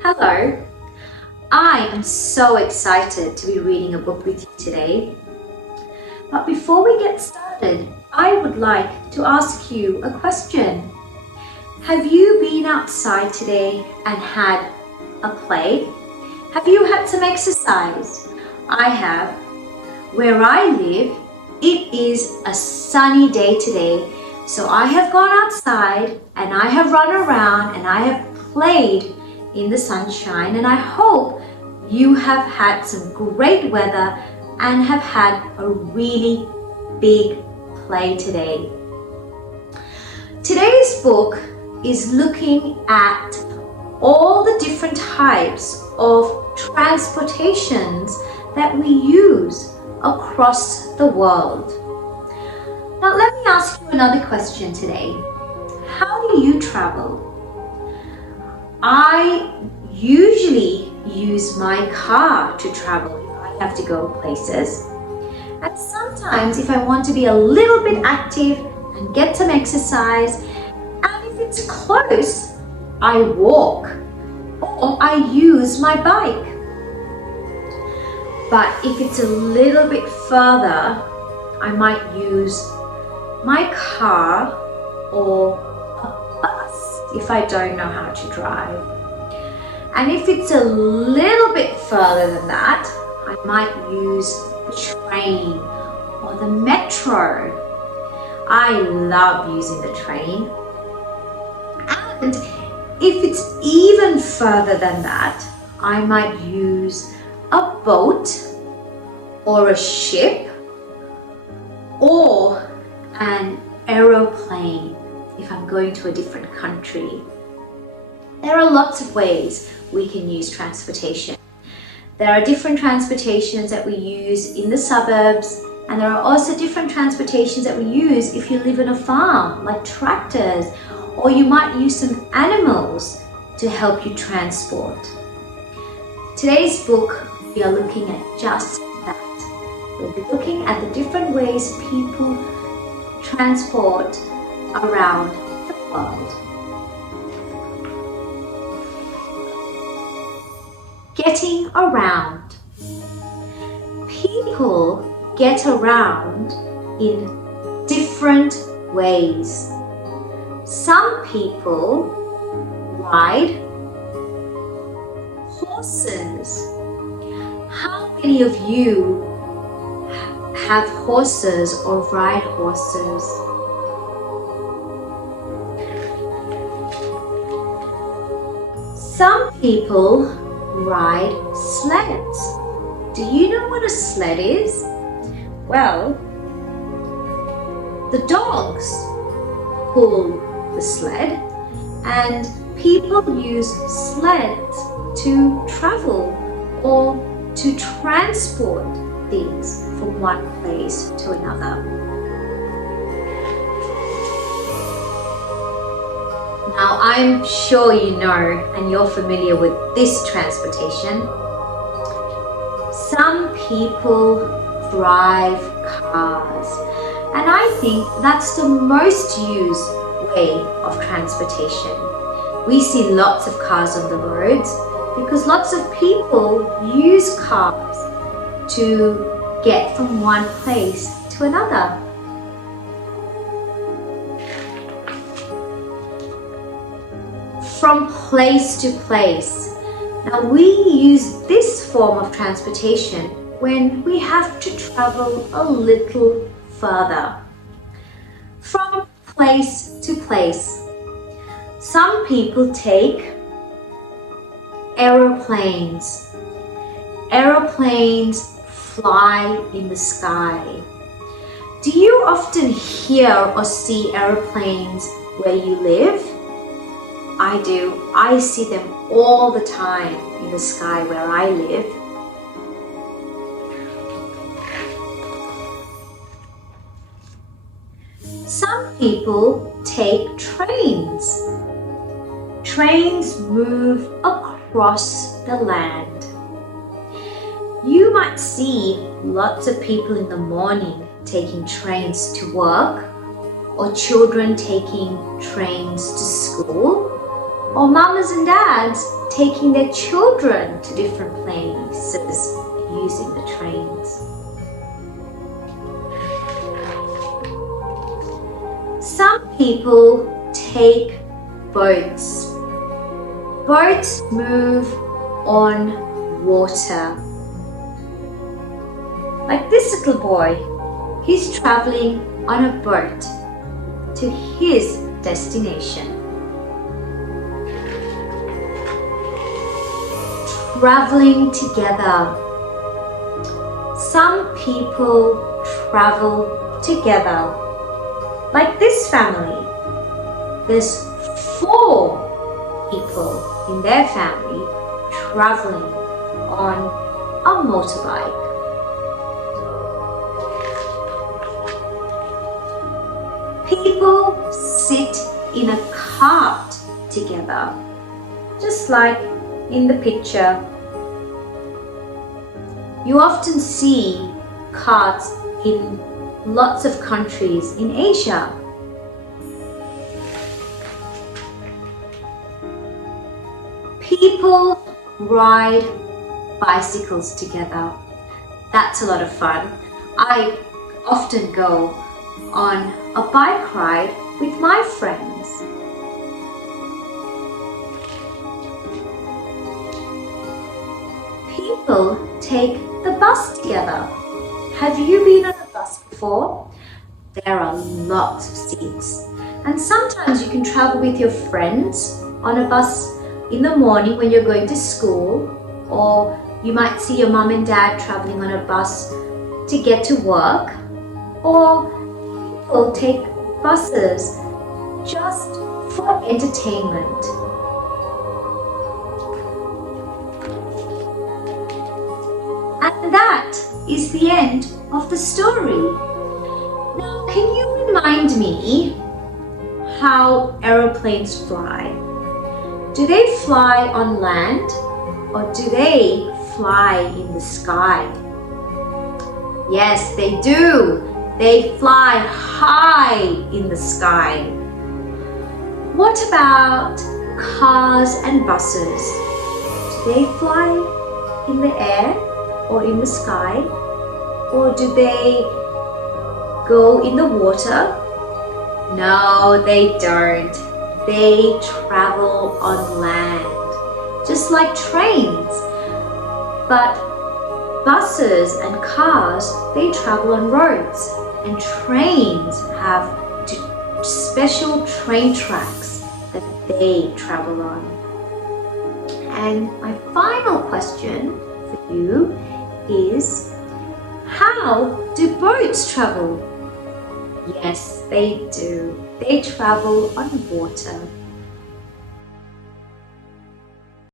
Hello, I am so excited to be reading a book with you today. But before we get started, I would like to ask you a question. Have you been outside today and had a play? Have you had some exercise? I have. Where I live, it is a sunny day today, so I have gone outside and I have run around and I have played in the sunshine, and I hope you have had some great weather and have had a really big play today. Today's book is looking at all the different types of transportations that we use across the world. Now let me ask you another question today. How do you travel? I usually use my car to travel if I have to go places. And sometimes if I want to be a little bit active and get some exercise, and if it's close, I walk or I use my bike. But if it's a little bit further, I might use my car or a bus if I don't know how to drive. And if it's a little bit further than that, I might use the train or the metro. I love using the train. And if it's even further than that, I might use a boat or a ship or an aeroplane if I'm going to a different country. There are lots of ways we can use transportation. There are different transportations that we use in the suburbs, and there are also different transportations that we use if you live in a farm, like tractors, or you might use some animals to help you transport. Today's book, we are looking at just that. We'll be looking at the different ways people transport around the world. Getting around. People get around in different ways. Some people ride horses. How many of you have horses or ride horses? Some people ride sleds. Do you know what a sled is? Well, the dogs pull the sled, and people use sleds to travel or to transport things from one place to another. Now, I'm sure you know and you're familiar with this transportation. Some people drive cars, and I think that's the most used way of transportation. We see lots of cars on the roads because lots of people use cars to get from one place to another. From place to place. Now we use this form of transportation when we have to travel a little further. From place to place. Some people take aeroplanes. Aeroplanes fly in the sky. Do you often hear or see aeroplanes where you live? I do. I see them all the time in the sky where I live. Some people take trains. Trains move across the land. You might see lots of people in the morning taking trains to work, or children taking trains to school, Or mamas and dads taking their children to different places using the trains. Some people take boats. Boats move on water. Like this little boy, he's traveling on a boat to his destination. Traveling together. Some people travel together. Like this family. There's 4 people in their family traveling on a motorbike. People sit in a cart together, just like in the picture. You often see carts in lots of countries in Asia. People ride bicycles together. That's a lot of fun. I often go on a bike ride with my friends. People take the bus together. Have you been on a bus before? There are lots of seats. And sometimes you can travel with your friends on a bus in the morning when you're going to school, or you might see your mum and dad traveling on a bus to get to work, or people take buses just for entertainment. And that is the end of the story. Now, can you remind me how aeroplanes fly? Do they fly on land or do they fly in the sky? Yes, they do. They fly high in the sky. What about cars and buses? Do they fly in the air or in the sky? Or do they go in the water? No, they don't. They travel on land, just like trains. But buses and cars, they travel on roads, and trains have special train tracks that they travel on. And my final question for you is, how do boats travel? Yes, they do. They travel on water.